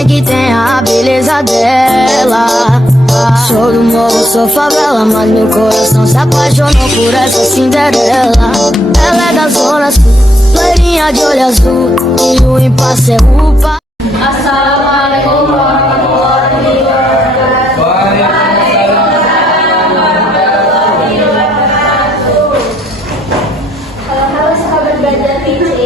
ninguém que tenha a beleza dela. Sou do morro, sou favela, mas meu coração se apaixonou por essa Cinderela. Ela é da zona sul, loirinha de olho azul, e o impasse é upa. Assalamualaikum warahmatullahi wabarakatuh. Halo sahabat belajar PC,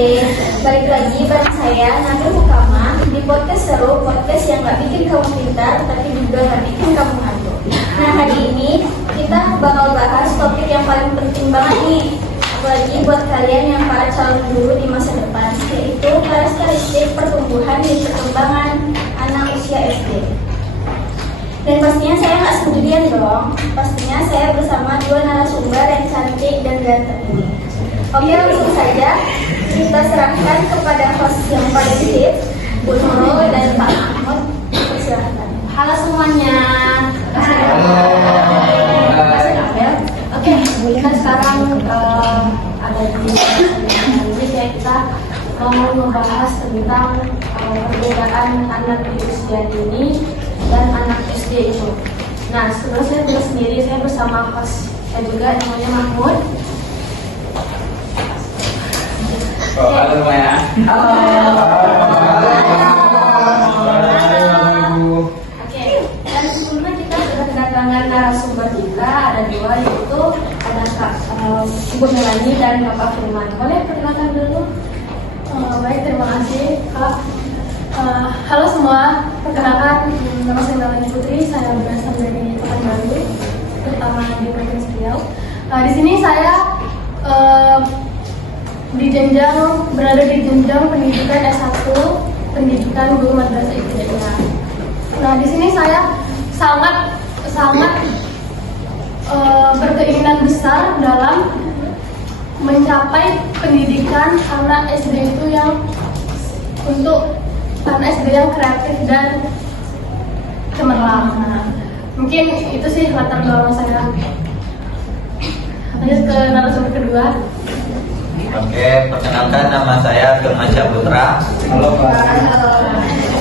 balik lagi bareng saya Nabil Mukama di podcast seru, podcast yang gak bikin kamu pintar tapi juga gak bikin kamu ngantuk. Nah, hari ini kita bakal bahas topik yang paling penting banget nih, apalagi buat kalian yang para calon guru di masa depan, yaitu karakteristik pertumbuhan dan perkembangan anak usia SD. Dan pastinya saya nggak sendirian dong, pastinya saya bersama dua narasumber yang cantik dan ganteng ini. Oke, langsung saja kita serahkan kepada host yang paling hits, Bu Nurul dan Pak Mahmud. Silahkan. Halo semuanya. Oke, kita sekarang ada di ini kita mau membahas tentang perbedaan anak di usia dini dan anak SD itu. Nah, sebenarnya saya tidak sendiri, saya bersama host saya juga namanya Mahmud. Halo semuanya. Oke, dan sebelumnya kita sudah kedatangan narasumber kita, ada dua, yaitu ada Ibu Melani dan Bapak Firman. Boleh perkenalkan dulu? Baik, terima kasih Kak. Halo semua, perkenalkan nama saya Melani Putri, saya berasal dari Pekanbaru, terutama di Provinsi Riau. Di sini saya berada di jenjang pendidikan S1, pendidikan guru madrasah ibtidaiyah. Nah, di sini saya sangat berkeinginan besar dalam mencapai pendidikan anak SD itu yang untuk anak SD yang kreatif dan cemerlang. Nah, mungkin itu sih latar belakang saya. Lanjut ke narasumber kedua. Oke, perkenalkan nama saya Firman Syahputra. Halo Pak.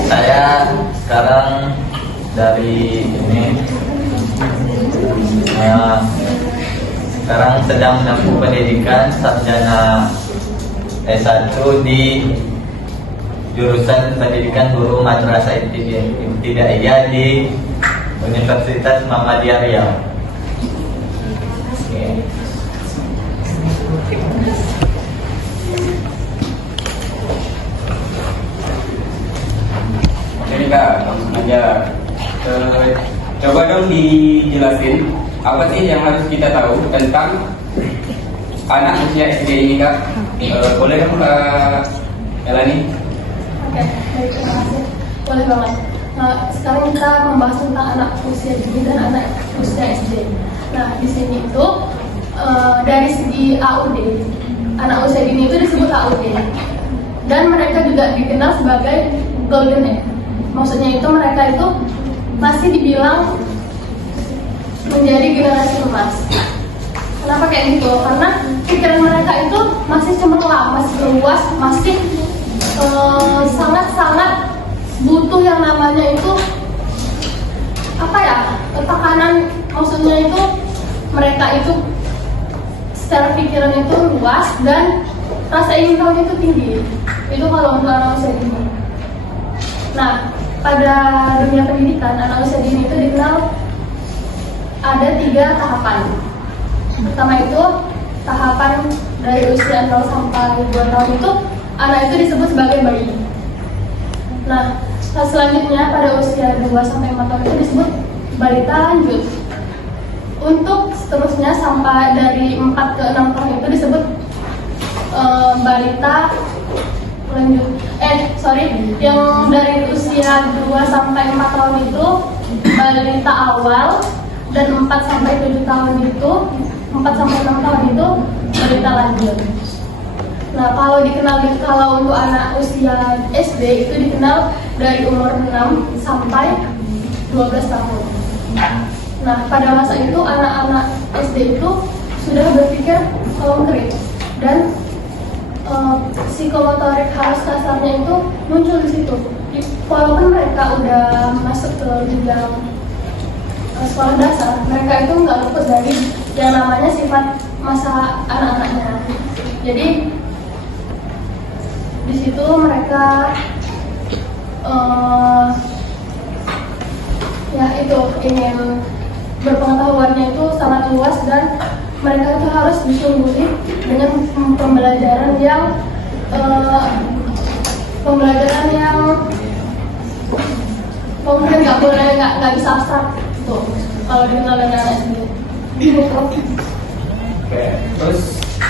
Saya sekarang dari ini sekarang sedang menempuh pendidikan sarjana S1 di jurusan pendidikan guru madrasah ibtidaiyah di Universitas Muhammadiyah Riau. Oke. Jadi Kak, langsung aja. Coba dong dijelasin apa sih yang harus kita tahu tentang anak usia SD ini Kak? Boleh dong Kak Melani? Oke, baik, terima kasih. Boleh banget. Nah, sekarang kita membahas tentang anak usia dini dan anak usia SD. Nah, di sini itu dari segi AUD, anak usia dini itu disebut AUD, dan mereka juga dikenal sebagai golden age. Maksudnya itu mereka itu masih dibilang menjadi generasi emas. Kenapa kayak gitu? Karena pikiran mereka itu masih cemerlang, masih luas, masih sangat-sangat butuh yang namanya itu apa ya, tekanan. Maksudnya itu mereka itu secara pikiran itu luas dan rasa ingin tahunya itu tinggi. Itu kalau untuk anak usia dini. Nah, pada dunia pendidikan anak usia dini itu dikenal ada 3 tahapan. Pertama itu tahapan dari usia 0 sampai 2 tahun itu anak itu disebut sebagai bayi. Nah, selanjutnya pada usia 2 sampai 4 tahun itu disebut balita lanjut. Untuk seterusnya sampai dari 4 ke 6 tahun itu disebut balita lanjut. Yang dari usia 2 sampai 4 tahun itu balita awal, dan 4 sampai 7 tahun itu, 4 sampai 6 tahun itu balita lanjut. Nah, kalau untuk anak usia SD itu dikenal dari umur 6 sampai 12 tahun. Nah, pada masa itu anak-anak SD itu sudah berpikir konkret dan psikomotorik halus kasarnya itu muncul di situ. walaupun mereka udah masuk ke jenjang sekolah dasar, mereka itu nggak luput dari yang namanya sifat masa anak-anaknya. Jadi di situ mereka ya itu ingin berpengetahuannya itu sangat luas, dan mereka itu harus disungguhi dengan pembelajaran yang mungkin nggak bisa abstrak tuh kalau dikenal dengan anak sendiri. Oke, terus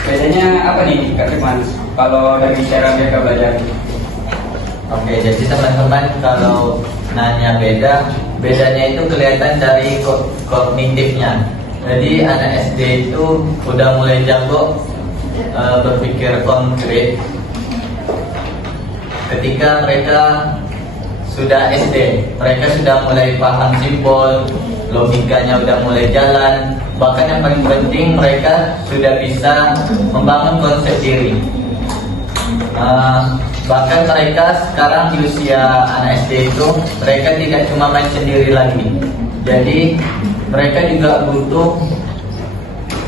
bedanya apa nih Kak Firman kalau dari cara mereka belajar? Oke, jadi teman-teman kalau nanya bedanya itu kelihatan dari kognitifnya. Jadi anak SD itu udah mulai jago berpikir konkret ketika mereka sudah SD. Mereka sudah mulai paham simbol, logikanya udah mulai jalan. Bahkan yang paling penting mereka sudah bisa membangun konsep diri. Bahkan mereka sekarang di usia anak SD itu mereka tidak cuma main sendiri lagi. Jadi mereka juga butuh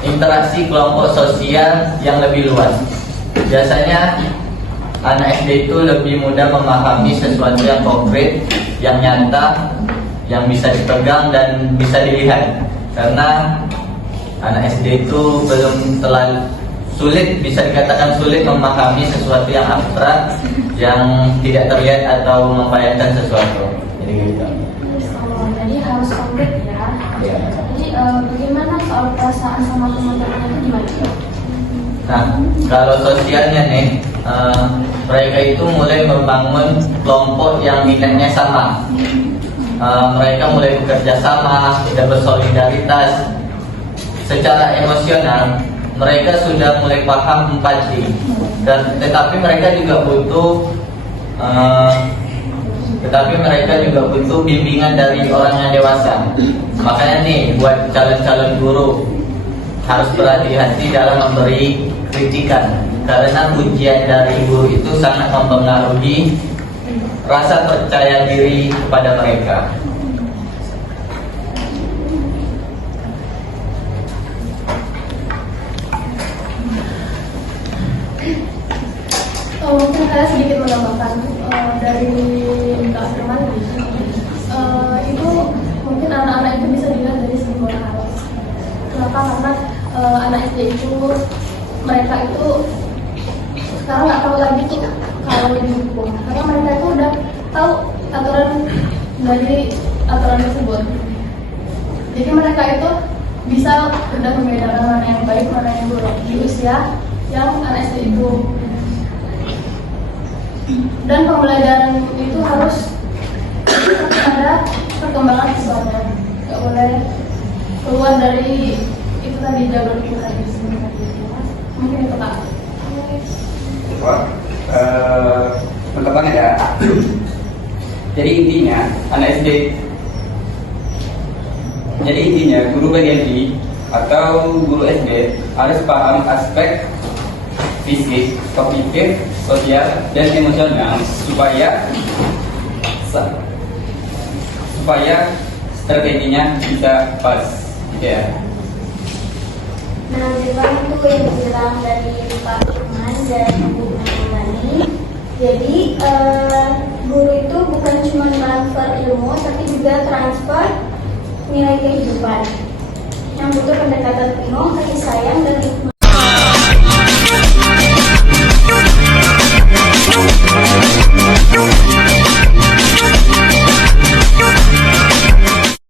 interaksi kelompok sosial yang lebih luas. Biasanya anak SD itu lebih mudah memahami sesuatu yang konkret, yang nyata, yang bisa dipegang dan bisa dilihat. Karena anak SD itu belum terlalu sulit, bisa dikatakan sulit memahami sesuatu yang abstrak, yang tidak terlihat atau membayangkan sesuatu. Jadi gitu. Jadi harus konkret ya. Jadi bagaimana soal perasaan sama teman-teman itu gimana? Nah, kalau sosialnya nih, mereka itu mulai membangun kelompok yang minatnya sama. Mereka mulai bekerja sama dan bersolidaritas. Secara emosional, mereka sudah mulai paham empati. Tetapi mereka juga butuh bimbingan dari orang yang dewasa. Makanya nih, buat calon-calon guru harus berhati-hati dalam memberi kritikan, karena ujian dari guru itu sangat mempengaruhi rasa percaya diri kepada mereka. Mungkin saya sedikit menambahkan dari Kak Firman, itu mungkin anak-anak itu bisa dilihat dari sebuah hal. Kenapa? Karena anak SD itu mereka itu sekarang nggak tahu lagi tuh kalau dihukum, karena mereka itu udah tahu aturan dari aturan tersebut. Jadi mereka itu bisa udah membedakan mana yang baik mana yang buruk di usia yang anak SD itu. Dan pembelajaran itu harus ada perkembangan siswanya, nggak boleh keluar dari itu tadi jalur kita di sini. Mungkin itu Pak. Perkembangan ya. Jadi intinya guru PGRI atau guru SD harus paham aspek fisik, kognitif, sosial, dan emosional supaya strateginya bisa pas, gitu ya. Nah, memang itu yang dibilang dari Pak Firman dan Bu Nani. Jadi guru itu bukan cuma transfer ilmu, tapi juga transfer nilai kehidupan yang butuh pendekatan penuh, kasih sayang dan hikmah.